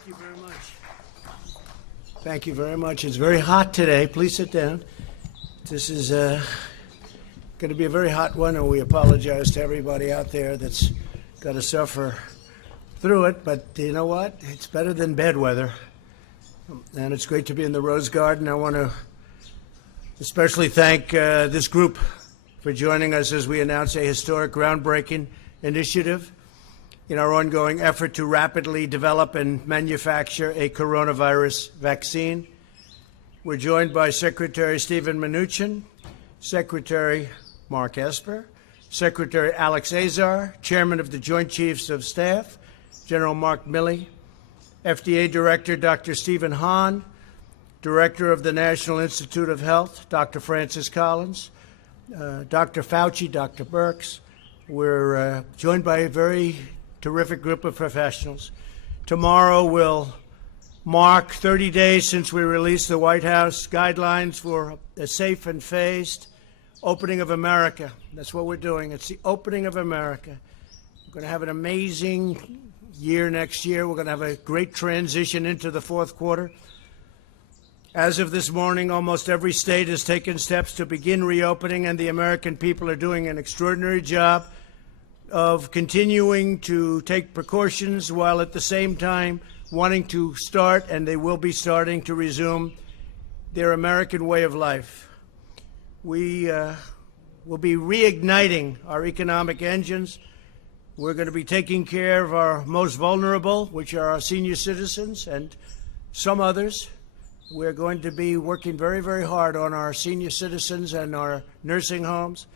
Thank you very much. Thank you very much. It's very hot today. Please sit down. This is going to be a very hot one, and we apologize to everybody out there that's got to suffer through it. But you know what? It's better than bad weather. And it's great to be in the Rose Garden. I want to especially thank this group for joining us as we announce a historic, groundbreaking initiative in our ongoing effort to rapidly develop and manufacture a coronavirus vaccine. We're joined by Secretary Stephen Mnuchin, Secretary Mark Esper, Secretary Alex Azar, Chairman of the Joint Chiefs of Staff, General Mark Milley, FDA Director Dr. Stephen Hahn, Director of the National Institute of Health, Dr. Francis Collins, Dr. Fauci, Dr. Birx. We're joined by a very terrific group of professionals. Tomorrow will mark 30 days since we released the White House guidelines for a safe and phased opening of America. That's what we're doing. It's the opening of America. We're going to have an amazing year next year. We're going to have a great transition into the fourth quarter. As of this morning, almost every state has taken steps to begin reopening, and the American people are doing an extraordinary job of continuing to take precautions while at the same time wanting to start, and they will be starting to resume, their American way of life. We will be reigniting our economic engines. We're going to be taking care of our most vulnerable, which are our senior citizens and some others. We're going to be working very, very hard on our senior citizens and our nursing homes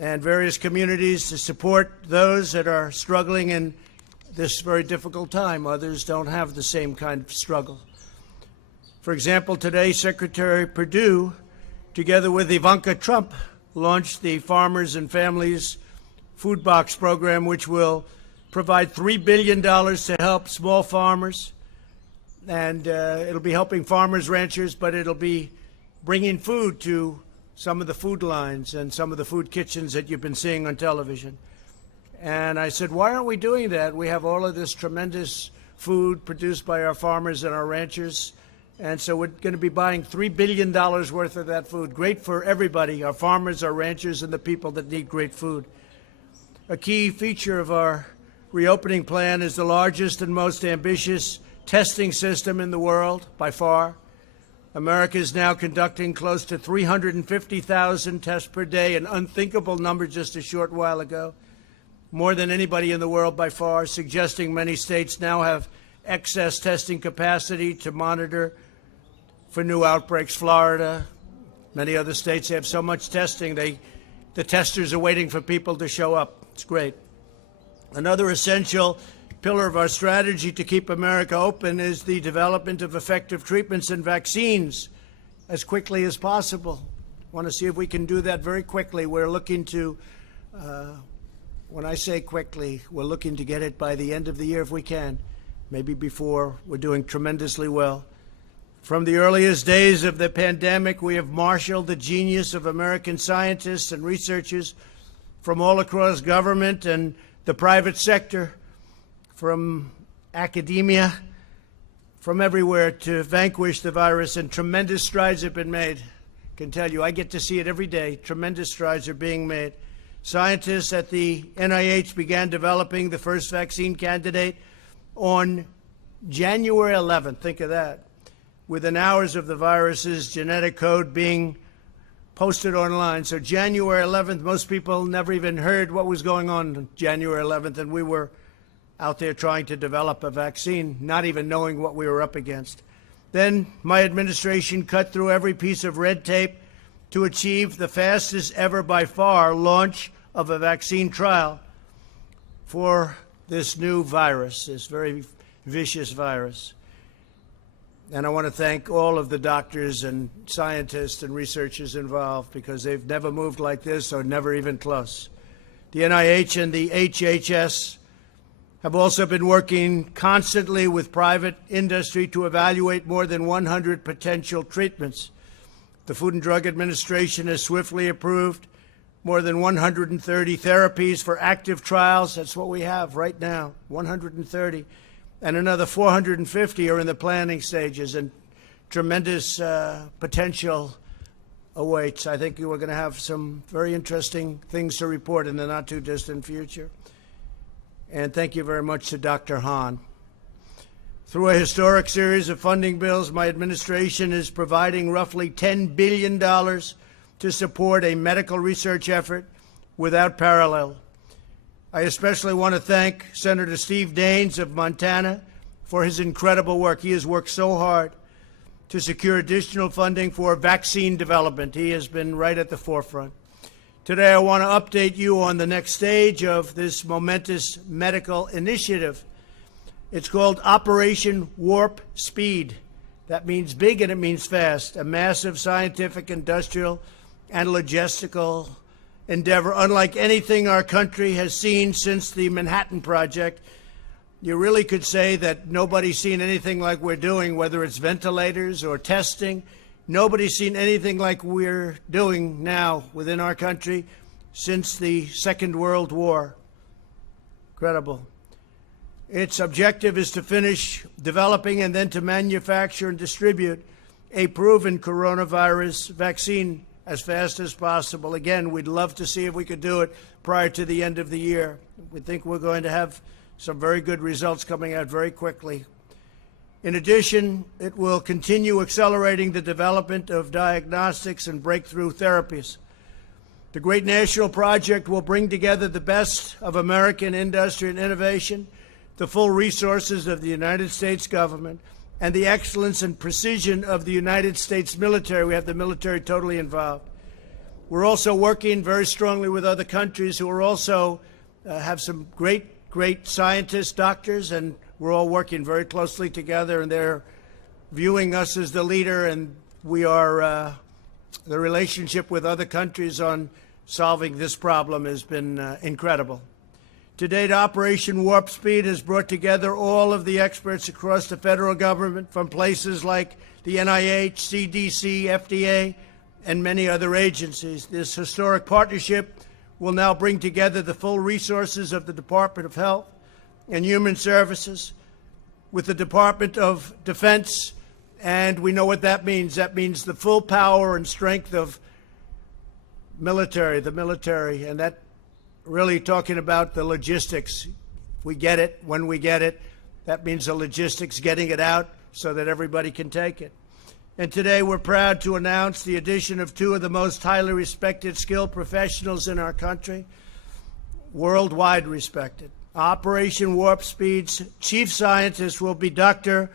and various communities to support those that are struggling in this very difficult time. Others don't have the same kind of struggle. For example, today, Secretary Perdue, together with Ivanka Trump, launched the Farmers and Families Food Box Program, which will provide $3 billion to help small farmers. And it'll be helping farmers, ranchers, but it'll be bringing food to some of the food lines and some of the food kitchens that you've been seeing on television. And I said, why aren't we doing that? We have all of this tremendous food produced by our farmers and our ranchers. And so we're going to be buying $3 billion worth of that food. Great for everybody, our farmers, our ranchers, and the people that need great food. A key feature of our reopening plan is the largest and most ambitious testing system in the world, by far. America is now conducting close to 350,000 tests per day, an unthinkable number just a short while ago. More than anybody in the world by far, suggesting many states now have excess testing capacity to monitor for new outbreaks. Florida, many other states have so much testing, the testers are waiting for people to show up. It's great. Another essential pillar of our strategy to keep America open is the development of effective treatments and vaccines as quickly as possible. I want to see if we can do that very quickly. We're looking to, when I say quickly, we're looking to get it by the end of the year if we can, maybe before. We're doing tremendously well. From the earliest days of the pandemic, we have marshaled the genius of American scientists and researchers from all across government and the private sector, from academia, from everywhere, to vanquish the virus, and tremendous strides have been made. I can tell you, I get to see it every day. Tremendous strides are being made. Scientists at the NIH began developing the first vaccine candidate on January 11th. Think of that. Within hours of the virus's genetic code being posted online. So January 11th, most people never even heard what was going on January 11th, and we were out there trying to develop a vaccine, not even knowing what we were up against. Then my administration cut through every piece of red tape to achieve the fastest ever by far launch of a vaccine trial for this new virus, this very vicious virus. And I want to thank all of the doctors and scientists and researchers involved, because they've never moved like this, or never even close. The NIH and the HHS have also been working constantly with private industry to evaluate more than 100 potential treatments. The Food and Drug Administration has swiftly approved more than 130 therapies for active trials. That's what we have right now, 130. and another 450 are in the planning stages, and tremendous potential awaits. I think we're going to have some very interesting things to report in the not-too-distant future. And thank you very much to Dr. Hahn. Through a historic series of funding bills, my administration is providing roughly $10 billion to support a medical research effort without parallel. I especially want to thank Senator Steve Daines of Montana for his incredible work. He has worked so hard to secure additional funding for vaccine development. He has been right at the forefront. Today, I want to update you on the next stage of this momentous medical initiative. It's called Operation Warp Speed. That means big and it means fast, a massive scientific, industrial, and logistical endeavor unlike anything our country has seen since the Manhattan Project. You really could say that nobody's seen anything like we're doing, whether it's ventilators or testing. Nobody's seen anything like we're doing now within our country since the Second World War. Incredible. Its objective is to finish developing and then to manufacture and distribute a proven coronavirus vaccine as fast as possible. Again, we'd love to see if we could do it prior to the end of the year. We think we're going to have some very good results coming out very quickly. In addition, it will continue accelerating the development of diagnostics and breakthrough therapies. The great national project will bring together the best of American industry and innovation, the full resources of the United States government, and the excellence and precision of the United States military. We have the military totally involved. We're also working very strongly with other countries who are also have some great scientists, doctors, and we're all working very closely together, and they're viewing us as the leader, and we are, the relationship with other countries on solving this problem has been incredible. To date, Operation Warp Speed has brought together all of the experts across the federal government from places like the NIH, CDC, FDA, and many other agencies. This historic partnership will now bring together the full resources of the Department of Health and Human Services with the Department of Defense, and we know what that means. That means the full power and strength of the military, and that really talking about the logistics. We get it when we get it. That means the logistics, getting it out so that everybody can take it. And today we're proud to announce the addition of two of the most highly respected, skilled professionals in our country, worldwide respected. Operation Warp Speed's chief scientist will be Dr.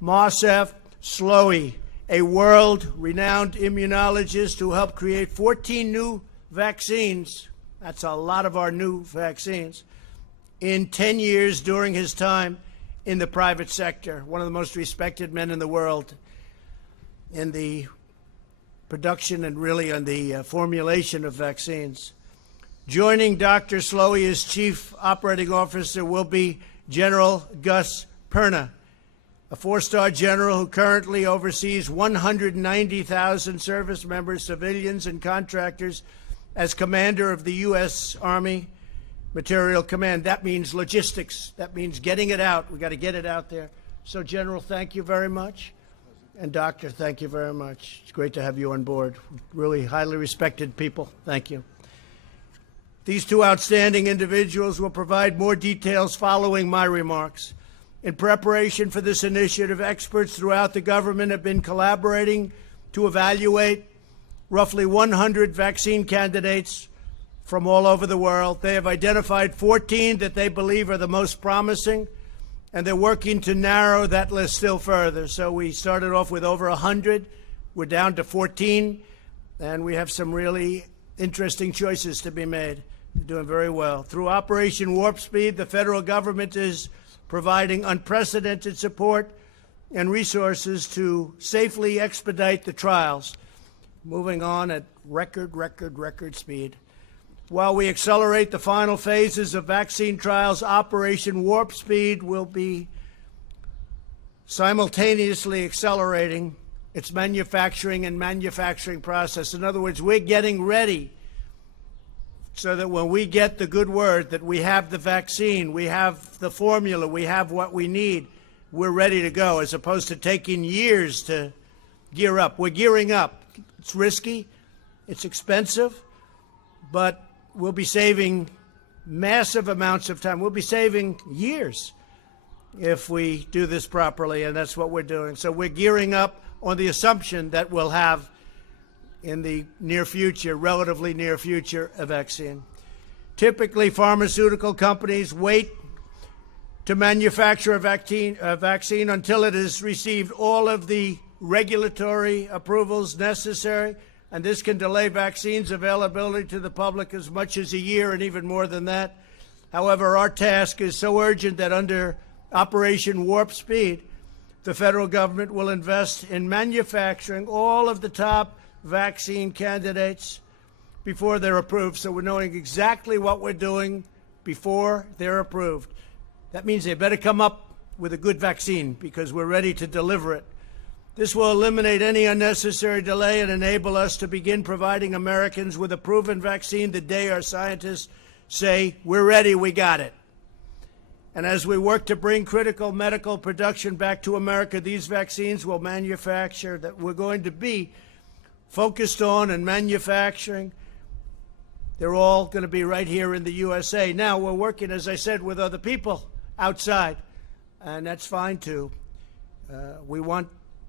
Moncef Slaoui, a world-renowned immunologist who helped create 14 new vaccines. That's a lot of our new vaccines in 10 years during his time in the private sector, one of the most respected men in the world in the production and really on the formulation of vaccines. Joining Dr. Slaoui as Chief Operating Officer will be General Gus Perna, a four-star general who currently oversees 190,000 service members, civilians, and contractors as commander of the U.S. Army Material Command. That means logistics. That means getting it out. We've got to get it out there. So, General, thank you very much. And Doctor, thank you very much. It's great to have you on board. Really highly respected people. Thank you. These two outstanding individuals will provide more details following my remarks. In preparation for this initiative, experts throughout the government have been collaborating to evaluate roughly 100 vaccine candidates from all over the world. They have identified 14 that they believe are the most promising, and they're working to narrow that list still further. So we started off with over 100. We're down to 14, and we have some really interesting choices to be made. They're doing very well. Through Operation Warp Speed, the federal government is providing unprecedented support and resources to safely expedite the trials, moving on at record speed. While we accelerate the final phases of vaccine trials, Operation Warp Speed will be simultaneously accelerating its manufacturing process. In other words, we're getting ready so that when we get the good word that we have the vaccine, we have the formula, we have what we need, we're ready to go, as opposed to taking years to gear up. We're gearing up. It's risky, it's expensive, but we'll be saving massive amounts of time. We'll be saving years if we do this properly, and that's what we're doing. So we're gearing up on the assumption that we'll have, in the near future, relatively near future, a vaccine. Typically, pharmaceutical companies wait to manufacture a vaccine until it has received all of the regulatory approvals necessary, and this can delay vaccines availability to the public as much as a year and even more than that. However, our task is so urgent that under Operation Warp Speed, the federal government will invest in manufacturing all of the top vaccine candidates before they're approved. So we're knowing exactly what we're doing before they're approved. That means they better come up with a good vaccine because we're ready to deliver it. This will eliminate any unnecessary delay and enable us to begin providing Americans with a proven vaccine the day our scientists say, we're ready, we got it. And as we work to bring critical medical production back to America, these vaccines will manufacture that we're going to be focused on and manufacturing. They're all going to be right here in the USA. Now, we're working, as I said, with other people outside, and that's fine, too. We want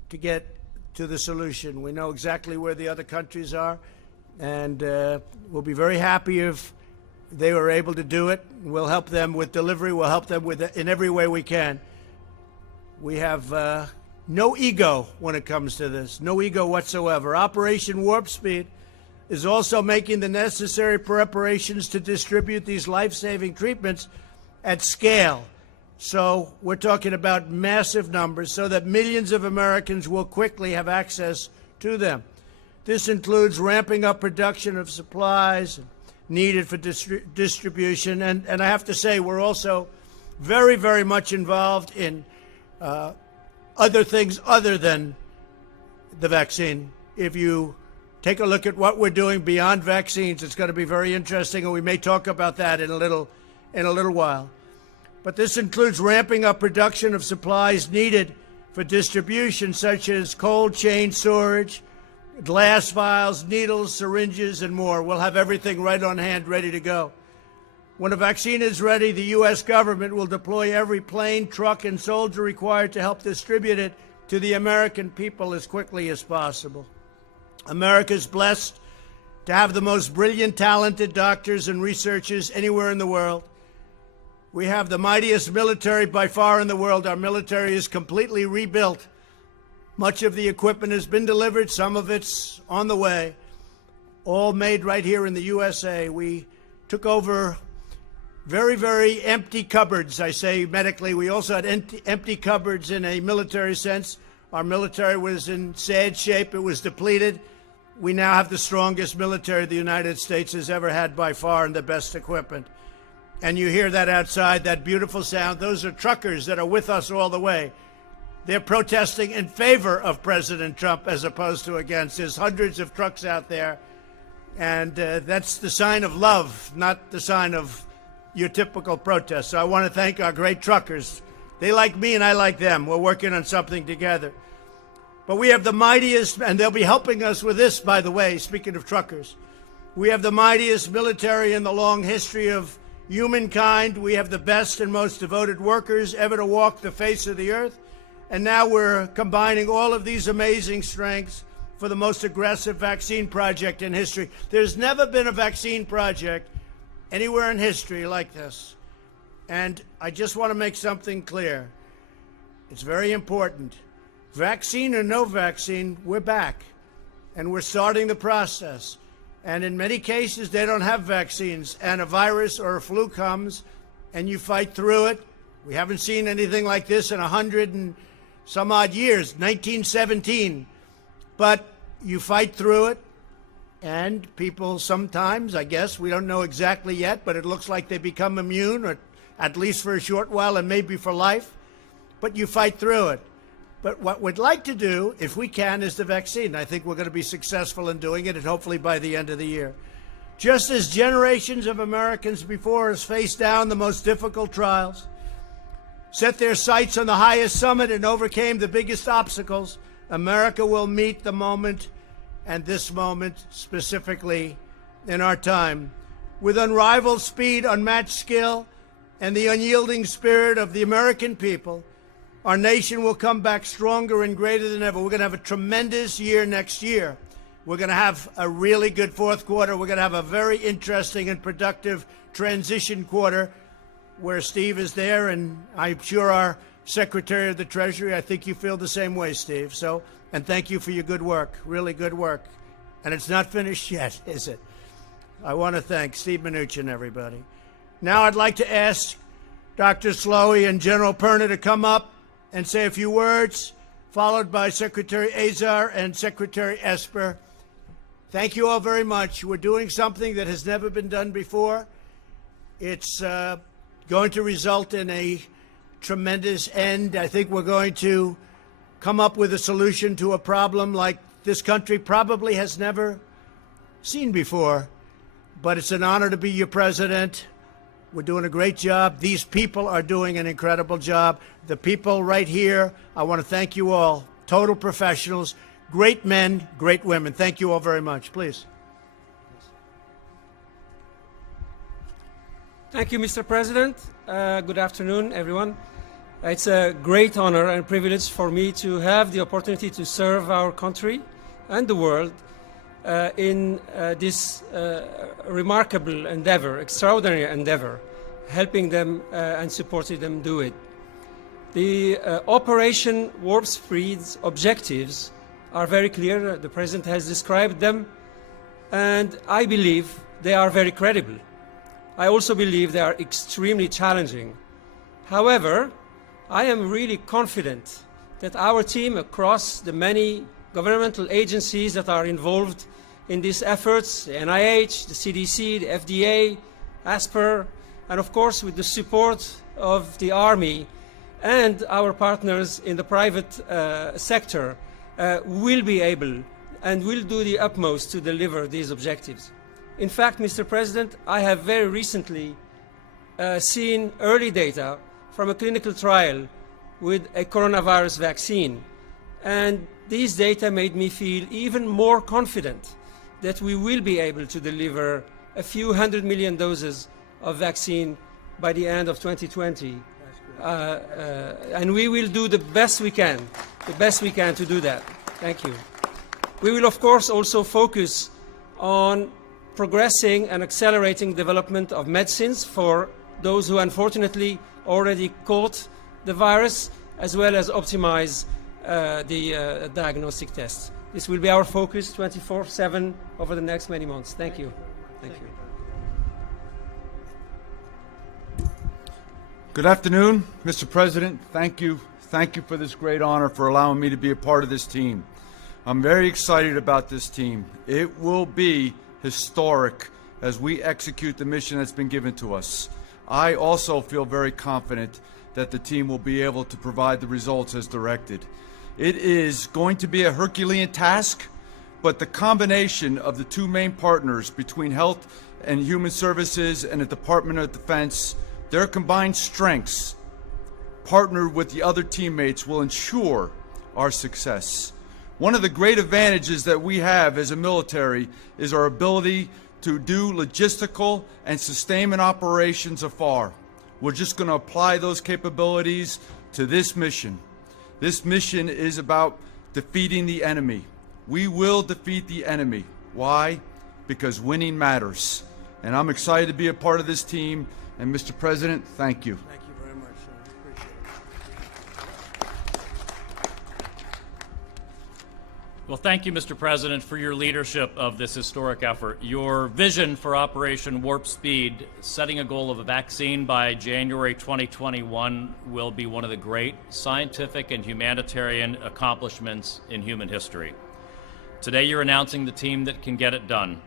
to get to the solution. We know exactly where the other countries are, and we'll be very happy if they were able to do it. We'll help them with delivery. We'll help them with in every way we can. We have no ego when it comes to this, no ego whatsoever. Operation Warp Speed is also making the necessary preparations to distribute these life-saving treatments at scale. So we're talking about massive numbers so that millions of Americans will quickly have access to them. This includes ramping up production of supplies needed for distribution. And I have to say, we're also very, very much involved in other things other than the vaccine. If you take a look at what we're doing beyond vaccines, it's going to be very interesting, and we may talk about that in a little while. But this includes ramping up production of supplies needed for distribution, such as cold chain storage, glass vials, needles, syringes, and more. We'll have everything right on hand, ready to go. When a vaccine is ready, the U.S. government will deploy every plane, truck, and soldier required to help distribute it to the American people as quickly as possible. America is blessed to have the most brilliant, talented doctors and researchers anywhere in the world. We have the mightiest military by far in the world. Our military is completely rebuilt. Much of the equipment has been delivered. Some of it's on the way, all made right here in the USA. We took over very, very empty cupboards, I say medically. We also had empty cupboards in a military sense. Our military was in sad shape. It was depleted. We now have the strongest military the United States has ever had by far, and the best equipment. And you hear that outside, that beautiful sound. Those are truckers that are with us all the way. They're protesting in favor of President Trump as opposed to against. There's hundreds of trucks out there, and that's the sign of love, not the sign of your typical protest. So I want to thank our great truckers. They like me and I like them. We're working on something together. But we have the mightiest, and they'll be helping us with this, by the way, speaking of truckers. We have the mightiest military in the long history of humankind. We have the best and most devoted workers ever to walk the face of the earth. And now we're combining all of these amazing strengths for the most aggressive vaccine project in history. There's never been a vaccine project anywhere in history like this. And I just want to make something clear. It's very important. Vaccine or no vaccine, we're back. And we're starting the process. And in many cases, they don't have vaccines. And a virus or a flu comes, and you fight through it. We haven't seen anything like this in 100 and some odd years, 1917. But you fight through it, and people sometimes, I guess, we don't know exactly yet, but it looks like they become immune, or at least for a short while and maybe for life. But you fight through it. But what we'd like to do, if we can, is the vaccine. I think we're going to be successful in doing it, and hopefully by the end of the year. Just as generations of Americans before us faced down the most difficult trials, set their sights on the highest summit, and overcame the biggest obstacles, America will meet the moment, and this moment specifically in our time, with unrivaled speed, unmatched skill, and the unyielding spirit of the American people. Our nation will come back stronger and greater than ever. We're going to have a tremendous year next year. We're going to have a really good fourth quarter. We're going to have a very interesting and productive transition quarter where Steve is there, and I'm sure our Secretary of the Treasury, I think you feel the same way, Steve. So, and thank you for your good work, really good work. And it's not finished yet, is it? I want to thank Steve Mnuchin and everybody. Now I'd like to ask Dr. Slowey and General Perna to come up and say a few words, followed by Secretary Azar and Secretary Esper. Thank you all very much. We're doing something that has never been done before. It's going to result in a tremendous end. I think we're going to come up with a solution to a problem like this country probably has never seen before. But it's an honor to be your president. We're doing a great job. These people are doing an incredible job. The people right here, I want to thank you all. Total professionals, great men, great women. Thank you all very much. Please. Thank you, Mr. President. Good afternoon, everyone. It's a great honor and privilege for me to have the opportunity to serve our country and the world in this remarkable endeavor, extraordinary endeavor, helping them and supporting them do it. The Operation Warp Speed's objectives are very clear. The President has described them, and I believe they are very credible. I also believe they are extremely challenging. However, I am really confident that our team across the many governmental agencies that are involved in these efforts, the NIH, the CDC, the FDA, ASPR, and of course with the support of the Army and our partners in the private sector, will be able and will do the utmost to deliver these objectives. In fact, Mr. President, I have very recently seen early data from a clinical trial with a coronavirus vaccine, and these data made me feel even more confident that we will be able to deliver a few 100 million doses of vaccine by the end of 2020. And we will do the best we can to do that. Thank you. We will, of course, also focus on progressing and accelerating development of medicines for those who unfortunately already caught the virus, as well as optimize the diagnostic tests. This will be our focus 24/7 over the next many months. Thank you. Thank you. Good afternoon, Mr. President. Thank you. Thank you for this great honor for allowing me to be a part of this team. I'm very excited about this team. It will be historic as we execute the mission that's been given to us. I also feel very confident that the team will be able to provide the results as directed. It is going to be a Herculean task, but the combination of the two main partners between Health and Human Services and the Department of Defense, their combined strengths, partnered with the other teammates, will ensure our success. One of the great advantages that we have as a military is our ability to do logistical and sustainment operations afar. We're just going to apply those capabilities to this mission. This mission is about defeating the enemy. We will defeat the enemy. Why? Because winning matters. And I'm excited to be a part of this team. And Mr. President, thank you. Thank you very much, sir. Appreciate it. Well, thank you, Mr. President, for your leadership of this historic effort. Your vision for Operation Warp Speed, setting a goal of a vaccine by January 2021, will be one of the great scientific and humanitarian accomplishments in human history. Today, you're announcing the team that can get it done.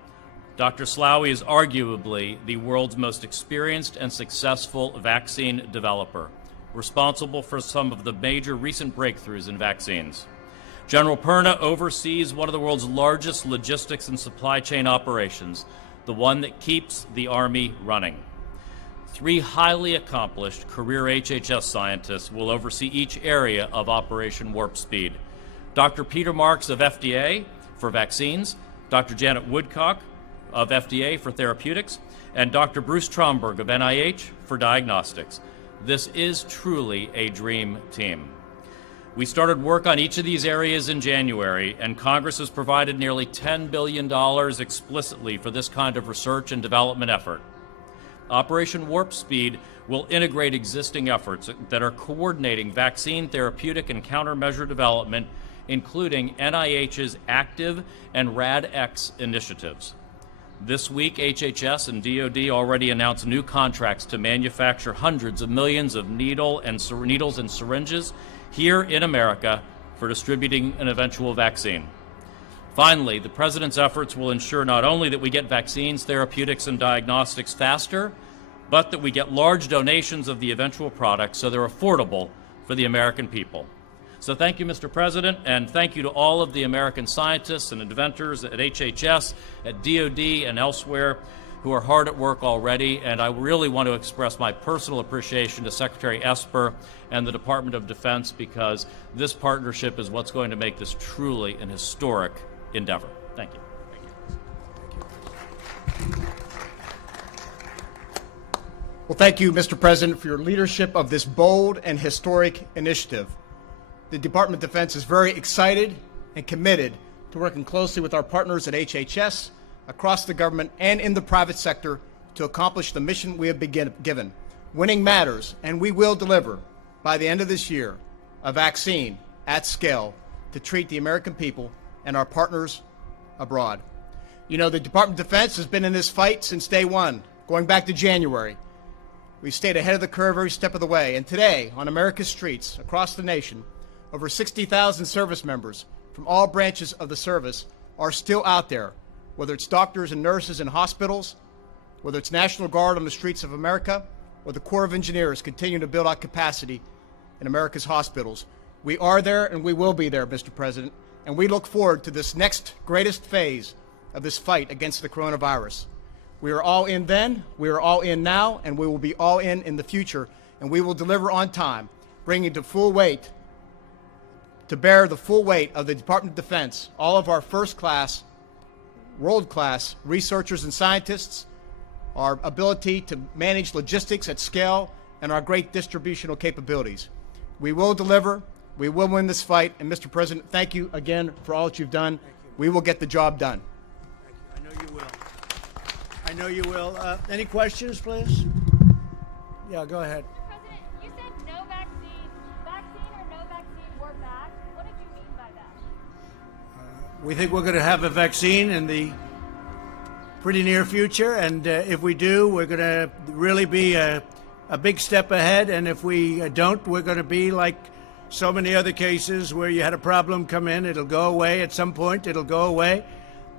Dr. Slowey is arguably the world's most experienced and successful vaccine developer, responsible for some of the major recent breakthroughs in vaccines. General Perna oversees one of the world's largest logistics and supply chain operations, the one that keeps the Army running. 3 highly accomplished career HHS scientists will oversee each area of Operation Warp Speed. Dr. Peter Marks of FDA for vaccines, Dr. Janet Woodcock of FDA for therapeutics, and Dr. Bruce Tromberg of NIH for diagnostics. This is truly a dream team. We started work on each of these areas in January, and Congress has provided nearly $10 billion explicitly for this kind of research and development effort. Operation Warp Speed will integrate existing efforts that are coordinating vaccine, therapeutic, and countermeasure development, including NIH's ACTIVE and RADx initiatives. This week, HHS and DoD already announced new contracts to manufacture hundreds of millions of needles and syringes here in America for distributing an eventual vaccine. Finally, the President's efforts will ensure not only that we get vaccines, therapeutics, and diagnostics faster, but that we get large donations of the eventual products so they're affordable for the American people. So thank you, Mr. President, and thank you to all of the American scientists and inventors at HHS, at DoD, and elsewhere who are hard at work already. And I really want to express my personal appreciation to Secretary Esper and the Department of Defense, because this partnership is what's going to make this truly an historic endeavor. Thank you. Well, thank you, Mr. President, for your leadership of this bold and historic initiative. The Department of Defense is very excited and committed to working closely with our partners at HHS, across the government, and in the private sector to accomplish the mission we have been given. Winning matters, and we will deliver, by the end of this year, a vaccine at scale to treat the American people and our partners abroad. You know, the Department of Defense has been in this fight since day one, going back to January. We've stayed ahead of the curve every step of the way, and today, on America's streets across the nation, over 60,000 service members from all branches of the service are still out there, whether it's doctors and nurses in hospitals, whether it's National Guard on the streets of America, or the Corps of Engineers continuing to build out capacity in America's hospitals. We are there and we will be there, Mr. President, and we look forward to this next greatest phase of this fight against the coronavirus. We are all in then, we are all in now, and we will be all in the future, and we will deliver on time, bringing to bear the full weight of the Department of Defense, all of our first-class, world-class researchers and scientists, our ability to manage logistics at scale, and our great distributional capabilities. We will deliver, we will win this fight, and Mr. President, thank you again for all that you've done. We will get the job done. Thank you. I know you will. I know you will. Any questions, please? Yeah, go ahead. President, you said no vaccine. Vaccine or no vaccine, we're back. What did you mean by that? We think we're going to have a vaccine in the pretty near future, and if we do, we're going to really be a big step ahead, and if we don't, we're going to be like so many other cases where you had a problem come in, it'll go away at some point, it'll go away.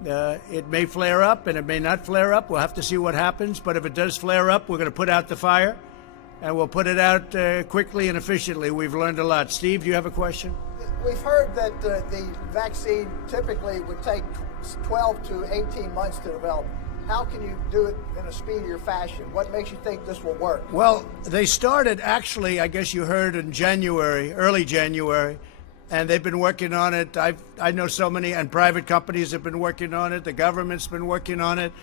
It may flare up and it may not flare up. We'll have to see what happens, but if it does flare up, we're going to put out the fire, and we'll put it out quickly and efficiently. We've learned a lot. Steve, do you have a question? We've heard that the vaccine typically would take 12 to 18 months to develop. How can you do it in a speedier fashion? What makes you think this will work? Well, they started actually, I guess you heard, in January, early January, and they've been working on it. I know so many, and private companies have been working on it. The government's been working on it.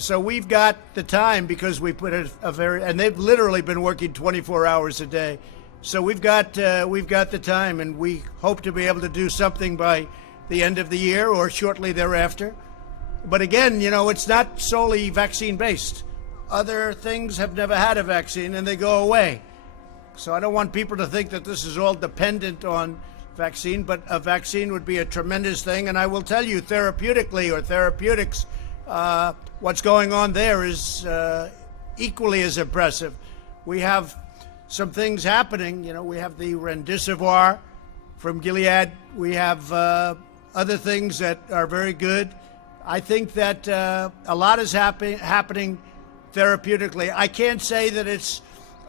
So we've got the time because we put and they've literally been working 24 hours a day. So we've got the time, and we hope to be able to do something by the end of the year or shortly thereafter. But again, you know, it's not solely vaccine-based. Other things have never had a vaccine, and they go away. So I don't want people to think that this is all dependent on vaccine, but a vaccine would be a tremendous thing. And I will tell you, therapeutically or therapeutics, what's going on there is equally as impressive. We have some things happening. You know, we have the Remdesivir from Gilead. We have other things that are very good. I think that a lot is happening therapeutically. I can't say that it's,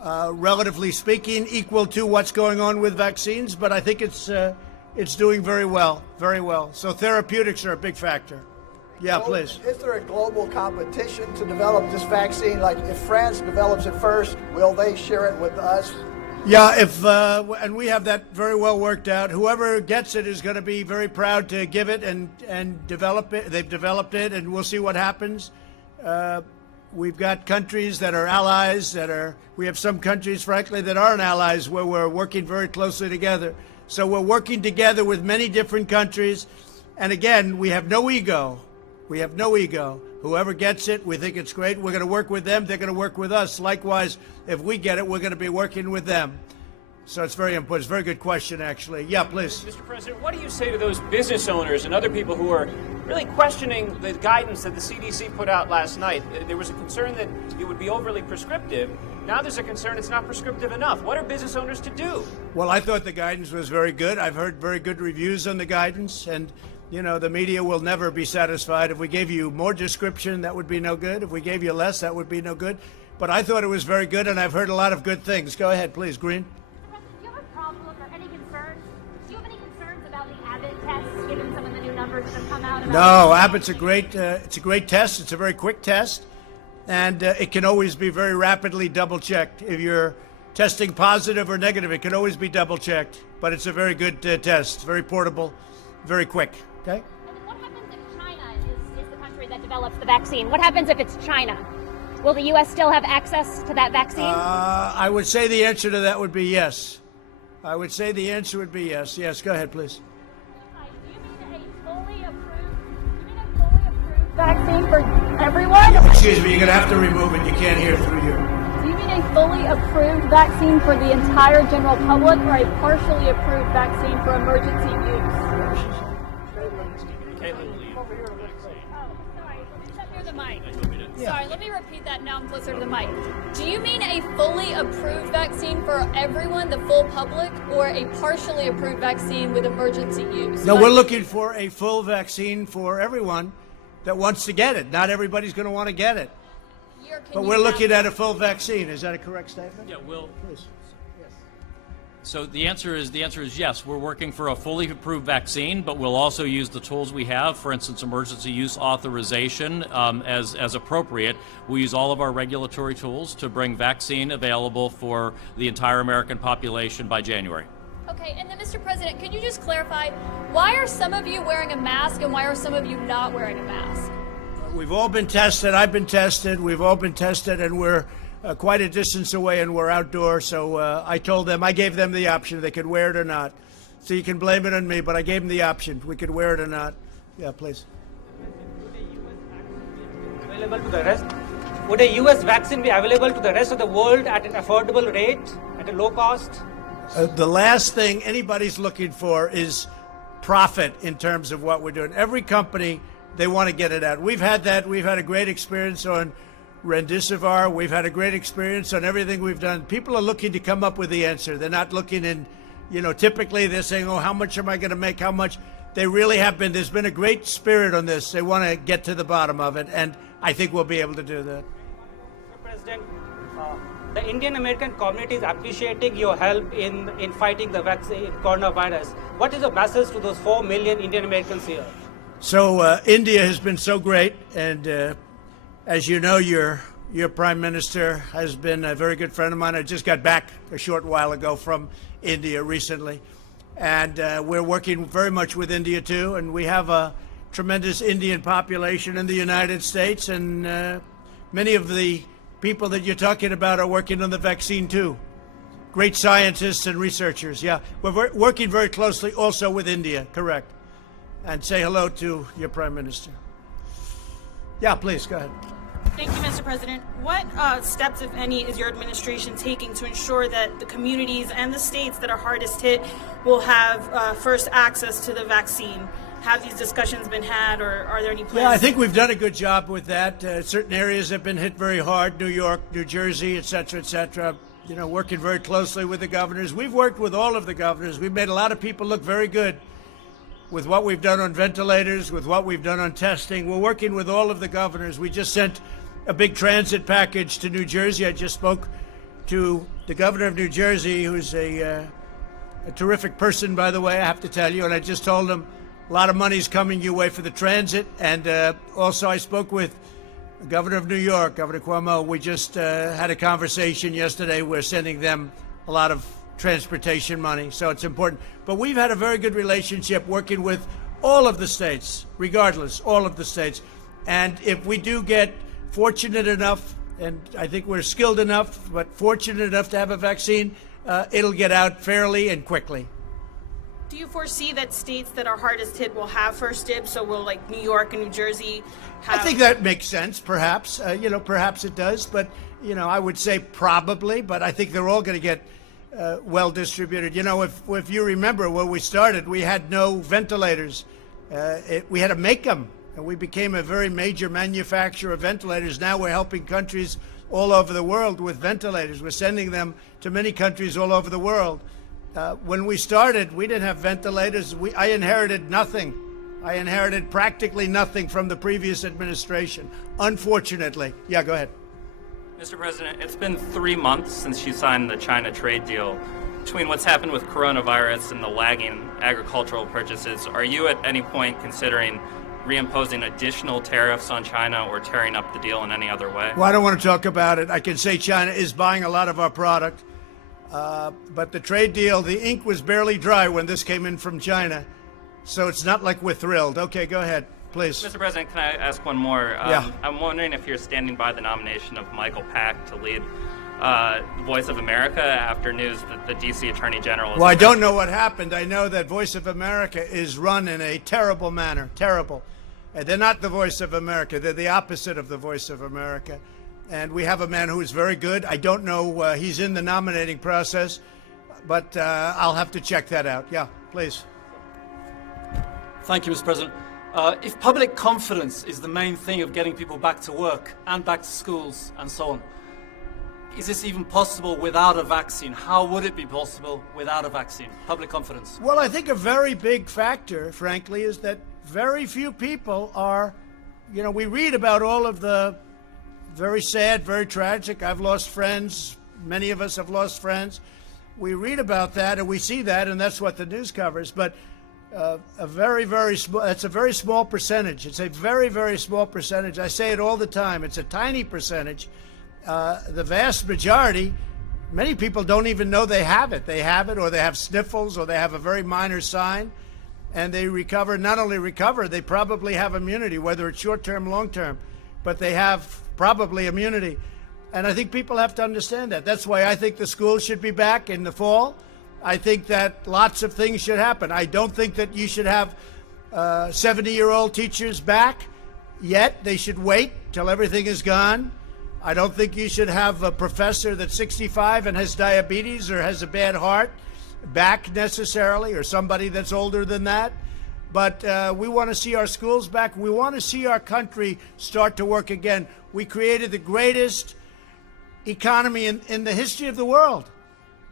relatively speaking, equal to what's going on with vaccines, but I think it's doing very well, very well. So therapeutics are a big factor. Yeah, please. Is there a global competition to develop this vaccine? Like if France develops it first, will they share it with us? Yeah, and we have that very well worked out. Whoever gets it is going to be very proud to give it and develop it. They've developed it, and we'll see what happens. We've got countries that are allies we have some countries, frankly, that aren't allies where we're working very closely together. So we're working together with many different countries. And again, we have no ego. We have no ego. Whoever gets it, we think it's great. We're going to work with them. They're going to work with us. Likewise, if we get it, we're going to be working with them. So it's very important. It's a very good question, actually. Yeah, please. Mr. President, what do you say to those business owners and other people who are really questioning the guidance that the CDC put out last night? There was a concern that it would be overly prescriptive. Now there's a concern it's not prescriptive enough. What are business owners to do? Well, I thought the guidance was very good. I've heard very good reviews on the guidance, and the media will never be satisfied. If we gave you more description, that would be no good. If we gave you less, that would be no good. But I thought it was very good, and I've heard a lot of good things. Go ahead, please, Green. Do you have a problem or any concerns? Do you have any concerns about the Abbott test, given some of the new numbers that have come out? No, Abbott's a great. It's a great test. It's a very quick test, and it can always be very rapidly double checked. If you're testing positive or negative, it can always be double checked. But it's a very good test. Very portable, very quick. Okay. And then what happens if China is the country that develops the vaccine? What happens if it's China? Will the U.S. still have access to that vaccine? I would say the answer to that would be yes. I would say the answer would be yes. Yes, go ahead, please. Do you mean a fully approved vaccine for everyone? Excuse me, you're going to have to remove it. You can't hear through you. Do you mean a fully approved vaccine for the entire general public or a partially approved vaccine for emergency use? Sorry, let me repeat that. Now I'm closer to the mic. Do you mean a fully approved vaccine for everyone, the full public, or a partially approved vaccine with emergency use? No, we're looking for a full vaccine for everyone that wants to get it. Not everybody's going to want to get it. But we're looking at a full vaccine. Is that a correct statement? Yeah, Will. Please. So the answer is yes. We're working for a fully approved vaccine, but we'll also use the tools we have, for instance, emergency use authorization as appropriate. We use all of our regulatory tools to bring vaccine available for the entire American population by January. Okay, and then Mr. President, could you just clarify, why are some of you wearing a mask and why are some of you not wearing a mask? We've all been tested. I've been tested. We've all been tested, and we're quite a distance away, and we're outdoors. So I gave them the option. They could wear it or not. So you can blame it on me, but I gave them the option. We could wear it or not. Yeah, please. Would a U.S. vaccine be available to the rest of the world at an affordable rate, at a low cost? The last thing anybody's looking for is profit in terms of what we're doing. Every company, they want to get it out. We've had that. We've had a great experience on Remdesivir. We've had a great experience on everything we've done. People are looking to come up with the answer. They're not looking in, typically they're saying, oh, how much am I going to make? How much? They really have been. There's been a great spirit on this. They want to get to the bottom of it, and I think we'll be able to do that. Mr. President, the Indian American community is appreciating your help in fighting the vaccine, coronavirus. What is your message to those 4 million Indian Americans here? So India has been so great, and as you know, your Prime Minister has been a very good friend of mine. I just got back a short while ago from India recently, and we're working very much with India too, and we have a tremendous Indian population in the United States, and many of the people that you're talking about are working on the vaccine too. Great scientists and researchers, yeah. We're working very closely also with India, correct. And say hello to your Prime Minister. Yeah, please, go ahead. Thank you, Mr. President. What steps, if any, is your administration taking to ensure that the communities and the states that are hardest hit will have first access to the vaccine? Have these discussions been had, or are there any plans? Yeah, I think we've done a good job with that. Certain areas have been hit very hard, New York, New Jersey, et cetera, et cetera. Working very closely with the governors. We've worked with all of the governors. We've made a lot of people look very good with what we've done on ventilators, with what we've done on testing. We're working with all of the governors. We just sent a big transit package to New Jersey. I just spoke to the governor of New Jersey, who's a terrific person, by the way, I have to tell you, and I just told him A lot of money's coming your way for the transit. And also I spoke with the governor of New York, Governor Cuomo. We just had a conversation yesterday. We're sending them a lot of transportation money, so it's important. But we've had a very good relationship working with all of the states, regardless, all of the states. And if we do get fortunate enough, and I think we're skilled enough, but fortunate enough to have a vaccine, it'll get out fairly and quickly. Do you foresee that states that are hardest hit will have first dibs? So will like New York and New Jersey have... I think that makes sense, perhaps. Perhaps it does. But, I would say probably. But I think they're all going to get well distributed. If you remember when we started, we had no ventilators. We had to make them. And we became a very major manufacturer of ventilators. Now we're helping countries all over the world with ventilators. We're sending them to many countries all over the world. When we started, we didn't have ventilators. I inherited nothing. I inherited practically nothing from the previous administration, unfortunately. Yeah, go ahead. Mr. President, it's been 3 months since you signed the China trade deal. Between what's happened with coronavirus and the lagging agricultural purchases, are you at any point considering reimposing additional tariffs on China or tearing up the deal in any other way? Well, I don't want to talk about it. I can say China is buying a lot of our product. But the trade deal, the ink was barely dry when this came in from China. So it's not like we're thrilled. Okay, go ahead, please. Mr. President, can I ask one more? Yeah. I'm wondering if you're standing by the nomination of Michael Pack to lead the Voice of America after news that the D.C. Attorney General is... Well, I don't know what happened. I know that Voice of America is run in a terrible manner, terrible. They're not the Voice of America. They're the opposite of the Voice of America. And we have a man who is very good. I don't know, he's in the nominating process, but I'll have to check that out. Yeah, please. Thank you, Mr. President. If public confidence is the main thing of getting people back to work and back to schools and so on, is this even possible without a vaccine? How would it be possible without a vaccine? Public confidence. Well, I think a very big factor, frankly, is that very few people are, we read about all of the very sad, very tragic. I've lost friends. Many of us have lost friends. We read about that and we see that, and that's what the news covers. But a very, very small, it's a very small percentage. It's a very, very small percentage. I say it all the time. It's a tiny percentage. The vast majority, many people don't even know they have it. They have it, or they have sniffles, or they have a very minor sign, and they recover. Not only recover, they probably have immunity, whether it's short-term, long-term, but they have probably immunity. And I think people have to understand that. That's why I think the schools should be back in the fall. I think that lots of things should happen. I don't think that you should have 70-year-old teachers back yet. They should wait till everything is gone. I don't think you should have a professor that's 65 and has diabetes or has a bad heart back necessarily, or somebody that's older than that. But we want to see our schools back. We want to see our country start to work again. We created the greatest economy in the history of the world,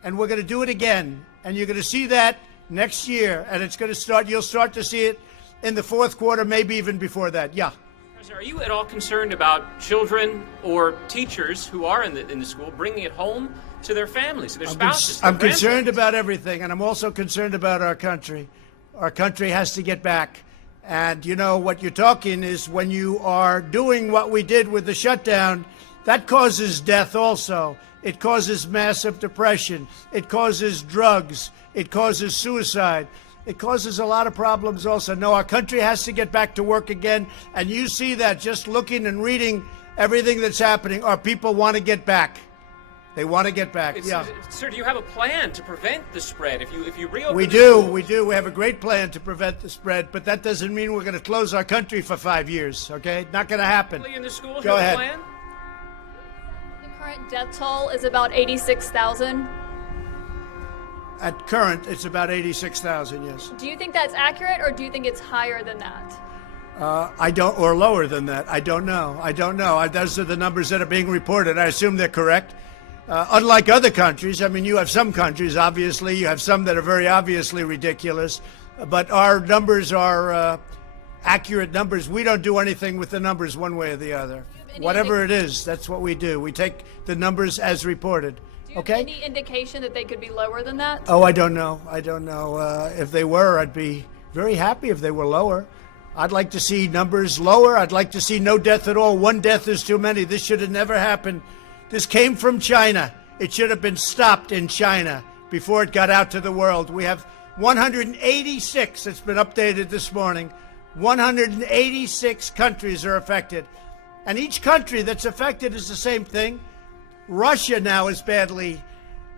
and we're going to do it again. And you're going to see that next year, and it's going to start. You'll start to see it in the fourth quarter, maybe even before that. Yeah. President, are you at all concerned about children or teachers who are in the school bringing it home to their families, to their spouses? I'm concerned about everything, and I'm also concerned about our country. Our country has to get back. And what you're talking is when you are doing what we did with the shutdown, that causes death also. It causes massive depression. It causes drugs. It causes suicide. It causes a lot of problems also. No, our country has to get back to work again. And you see that just looking and reading everything that's happening. Our people want to get back. They want to get back. Yeah. Sir, do you have a plan to prevent the spread? If you reopen We do. We have a great plan to prevent the spread, but that doesn't mean we're going to close our country for 5 years, okay? Not going to happen. In the schools, Go ahead. Plan? The current death toll is about 86,000. At current, it's about 86,000, yes. Do you think that's accurate, or do you think it's higher than that? I don't, or lower than that. I don't know. Those are the numbers that are being reported. I assume they're correct. Unlike other countries, I mean, you have some countries, obviously, you have some that are very obviously ridiculous, but our numbers are accurate numbers. We don't do anything with the numbers one way or the other. Whatever it is, that's what we do. We take the numbers as reported. Do you have any indication that they could be lower than that? Oh, I don't know. If they were, I'd be very happy if they were lower. I'd like to see numbers lower. I'd like to see no death at all. One death is too many. This should have never happened. This came from China. It should have been stopped in China before it got out to the world. We have 186. It's been updated this morning. 186 countries are affected. And each country that's affected is the same thing. Russia now is badly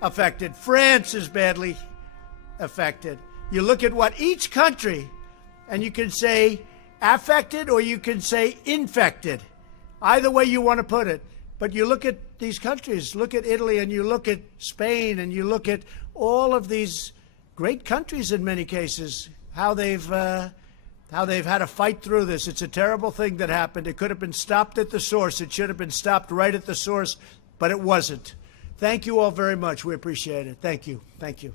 affected. France is badly affected. You look at what each country, and you can say affected or you can say infected. Either way you want to put it. But you look at these countries, look at Italy, and you look at Spain, and you look at all of these great countries in many cases, how they've had to fight through this. It's a terrible thing that happened. It could have been stopped at the source. It should have been stopped right at the source, but it wasn't. Thank you all very much. We appreciate it. Thank you. Thank you.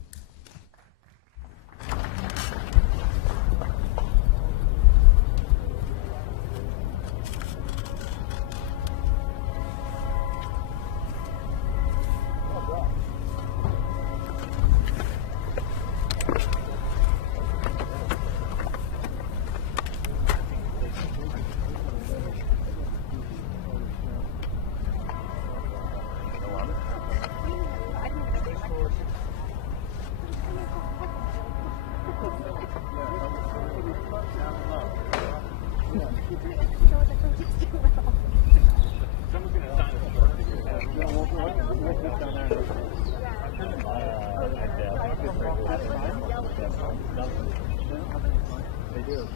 They do.